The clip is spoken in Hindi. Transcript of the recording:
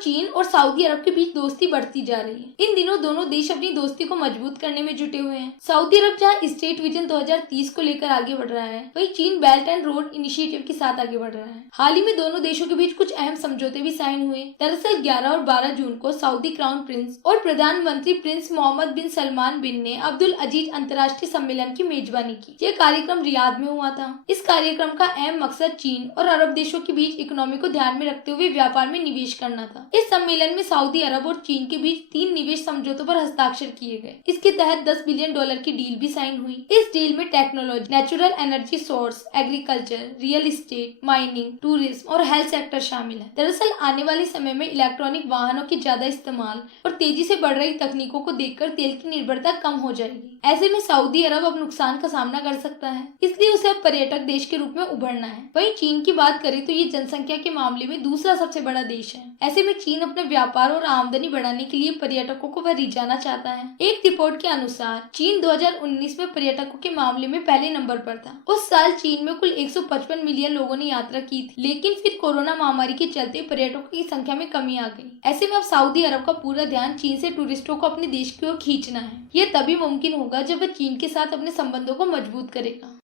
चीन और सऊदी अरब के बीच दोस्ती बढ़ती जा रही है। इन दिनों दोनों देश अपनी दोस्ती को मजबूत करने में जुटे हुए हैं। सऊदी अरब जहां स्टेट विजन 2030 को लेकर आगे बढ़ रहा है, वहीं चीन बेल्ट एंड रोड इनिशिएटिव के साथ आगे बढ़ रहा है। हाल ही में दोनों देशों के बीच कुछ अहम समझौते भी साइन हुए। दरअसल 11 और 12 जून को सऊदी क्राउन प्रिंस और प्रधानमंत्री प्रिंस मोहम्मद बिन सलमान बिन ने अब्दुल अजीज अंतर्राष्ट्रीय सम्मेलन की मेजबानी की। यह कार्यक्रम रियाद में हुआ था। इस कार्यक्रम का अहम मकसद चीन और अरब देशों के बीच इकोनॉमी को ध्यान में रखते हुए व्यापार में निवेश करना था। इस सम्मेलन में सऊदी अरब और चीन के बीच 3 निवेश समझौतों पर हस्ताक्षर किए गए। इसके तहत $10 बिलियन की डील भी साइन हुई। इस डील में technology, natural energy source, agriculture, real estate, mining, tourism और हेल्थ सेक्टर शामिल है। दरअसल आने वाले समय में इलेक्ट्रॉनिक वाहनों के ज्यादा इस्तेमाल और तेजी से बढ़ रही तकनीकों को देखकर तेल की निर्भरता कम हो जाएगी। ऐसे में सऊदी अरब अब नुकसान का सामना कर सकता है, इसलिए उसे अब पर्यटक देश के रूप में उभरना है। वहीं चीन की बात करें तो ये जनसंख्या के मामले में दूसरा सबसे बड़ा देश है। ऐसे में चीन अपने व्यापार और आमदनी बढ़ाने के लिए पर्यटकों को वह रिझाना चाहता है। एक रिपोर्ट के अनुसार चीन 2019 में पर्यटकों के मामले में पहले नंबर पर था। उस साल चीन में कुल 155 मिलियन लोगों ने यात्रा की थी, लेकिन फिर कोरोना महामारी के चलते पर्यटकों की संख्या में कमी आ गई। ऐसे में अब सऊदी अरब का पूरा ध्यान चीन से टूरिस्टों को अपने देश की ओर खींचना है। यह तभी मुमकिन होगा जब वह चीन के साथ अपने संबंधों को मजबूत करेगा।